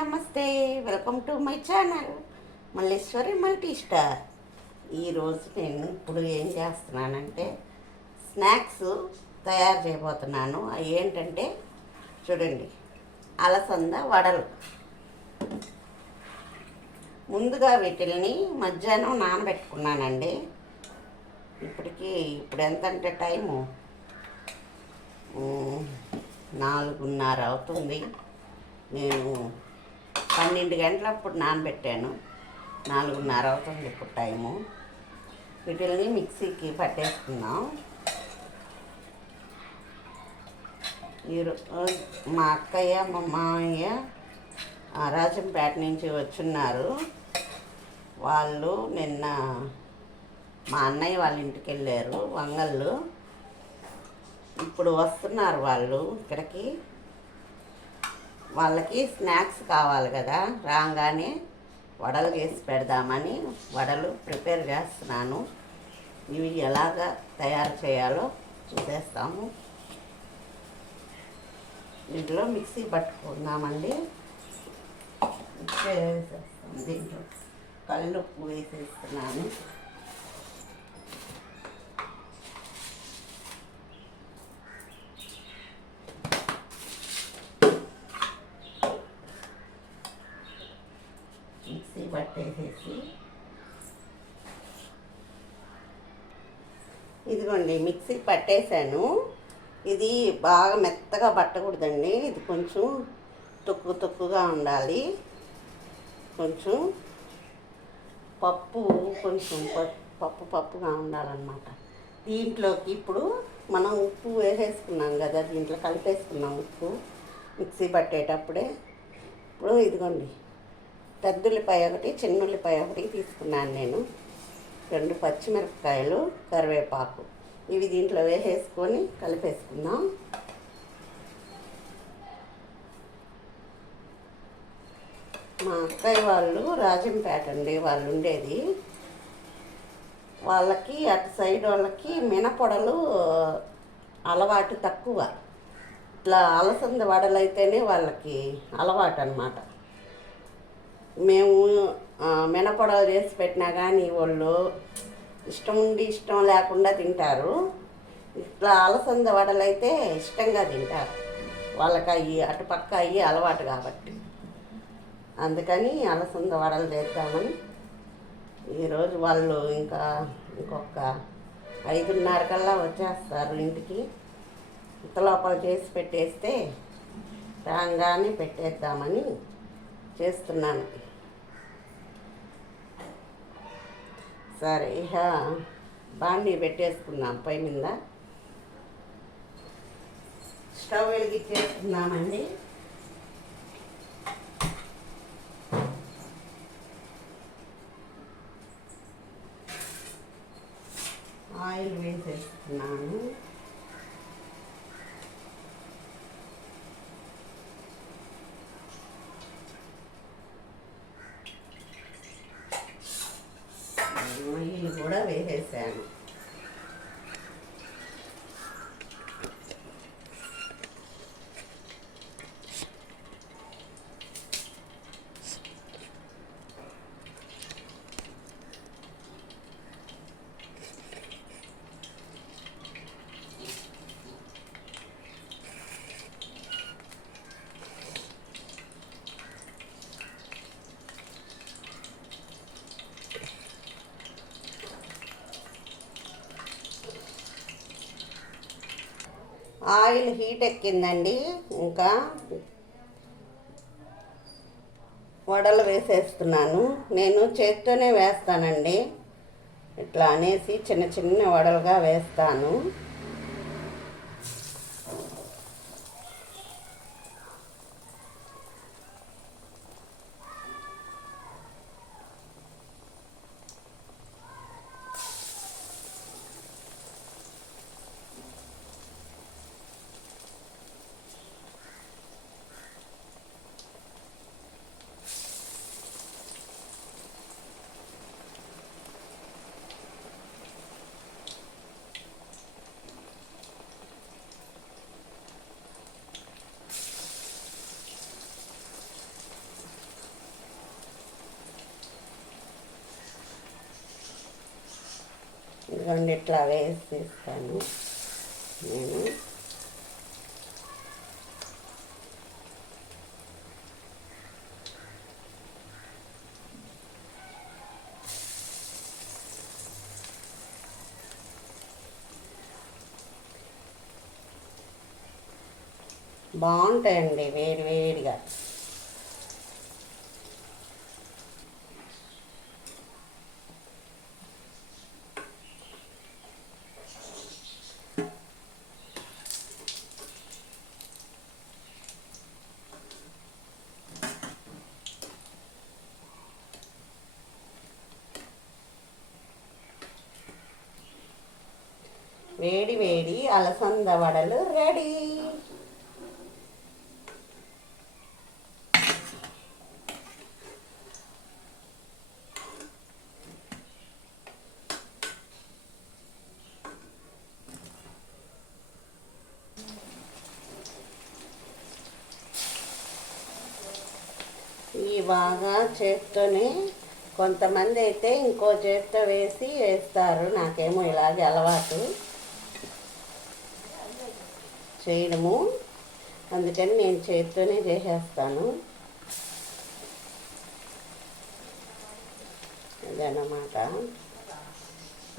నమస్తే, welcome to my channel Malleswari multi star. ఈరోజు నేను ఇప్పుడు ఏం చేస్తున్నానంటే స్నాక్స్ తయారు చేయబోతున్నాను. అవి ఏంటంటే చూడండి, అలసంద వడలు. ముందుగా వీటిల్ని మధ్యాహ్నం నానబెట్టుకున్నానండి. ఇప్పుడు ఎంత అంటే టైము 4:30 అవుతుంది. నేను 12 గంటలప్పుడు నానబెట్టాను. 4:30 అవుతుంది ఇప్పుడు టైము. వీటిల్ని మిక్సీకి పట్టేసుకున్నాం. మా అక్కయ్య మా మామయ్య రాజంపేట నుంచి వచ్చున్నారు. వాళ్ళు నిన్న మా అన్నయ్య వాళ్ళ ఇంటికి వెళ్ళారు వంగళ్ళు. ఇప్పుడు వస్తున్నారు వాళ్ళు ఇక్కడికి. వాళ్ళకి స్నాక్స్ కావాలి కదా, రాగానే వడలు చేసి పెడదామని వడలు ప్రిపేర్ చేస్తున్నాను. ఇవి ఎలాగ తయారు చేయాలో చూసేస్తాము. దీంట్లో మిక్సీ పట్టుకుందామండి. దీంట్లో కల్లుప్పు వేసేస్తున్నాను. మిక్సీ పట్టేసేసి ఇదిగోండి మిక్సీ పట్టేశాను. ఇది బాగా మెత్తగా పట్టకూడదండి, ఇది కొంచెం తొక్కుగా ఉండాలి. కొంచెం కొంచెం పప్పుగా ఉండాలన్నమాట. దీంట్లోకి ఇప్పుడు మనం ఉప్పు వేసేసుకున్నాం కదా, దీంట్లో కలిపేసుకున్నాం ఉప్పు మిక్సీ పట్టేటప్పుడే. ఇప్పుడు ఇదిగోండి పెద్దుల్లిపాయ ఒకటి, చిన్నుల్లిపాయ ఒకటి తీసుకున్నాను నేను. 2 పచ్చిమిరపకాయలు, కరివేపాకు, ఇవి దీంట్లో వేసేసుకొని కలిపేసుకుందాం. మా అక్కయ్య వాళ్ళు రాజంపేట అండి వాళ్ళు ఉండేది. వాళ్ళకి అటు సైడ్ వాళ్ళకి మినపొడలు అలవాటు తక్కువ. ఇట్లా అలసంద వడలు అయితేనే వాళ్ళకి అలవాటు అన్నమాట. మేము మినపొడలు చేసి పెట్టినా కానీ వాళ్ళు ఇష్టం ఉండి ఇష్టం లేకుండా తింటారు. ఇట్లా అలసంద వడలు అయితే ఇష్టంగా తింటారు. వాళ్ళకి అటుపక్క అలవాటు కాబట్టి అందుకని అలసంద వడలు చేద్దామని. ఈరోజు వాళ్ళు ఇంకొక 5:30 కల్లా వచ్చేస్తారు ఇంటికి. ఇంత లోపల చేసి పెట్టేస్తే రాగానే పెట్టేద్దామని చేస్తున్నాను. సరే, ఇక బాండీ పెట్టేసుకున్నాం. పై మీద స్టవ్ వెలిగించేసుకున్నామండి. ఆయిల్ వేసేస్తున్నాను. ఆయిల్ కూడా వేసేసాను. ఆయిల్ హీట్ ఎక్కిందండి. ఇంకా వడలు వేసేస్తున్నాను. నేను చేత్తోనే వేస్తానండి. ఇట్లా అనేసి చిన్న చిన్న వడలుగా వేస్తాను. ఇదిగోండి ఇట్లా వేసేస్తాను నేను. బాగుంటాయండి వేడి వేడిగా. వేడి వేడి అలసంద వడలు రెడీ. ఈ బాగా చేత్తోనే, కొంతమంది అయితే ఇంకో చేత్తో వేస్తారు. నాకేమో ఇలాగే అలవాటు చేయడము, అందుకని నేను చేత్తోనే చేసేస్తాను. అదన్నమాట.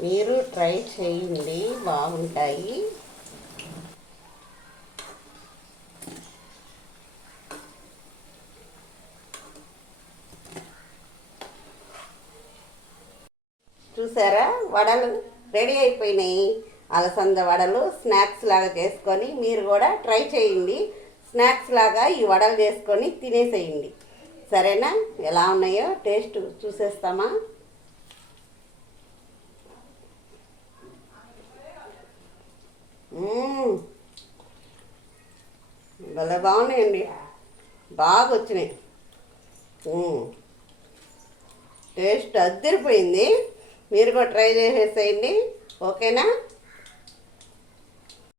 మీరు ట్రై చేయండి, బాగుంటాయి. చూసారా, వడలు రెడీ అయిపోయినాయి. అలసంద వడలు స్నాక్స్ లాగా చేసుకొని మీరు కూడా ట్రై చేయండి. స్నాక్స్ లాగా ఈ వడలు చేసుకొని తినేసేయండి. సరేనా? ఎలా ఉన్నాయో టేస్ట్ చూసేస్తామా? భలే బాగున్నాయండి, బాగా వచ్చినాయి. టేస్ట్ అద్దరిపోయింది. మీరు కూడా ట్రై చేసేసేయండి. ఓకేనా?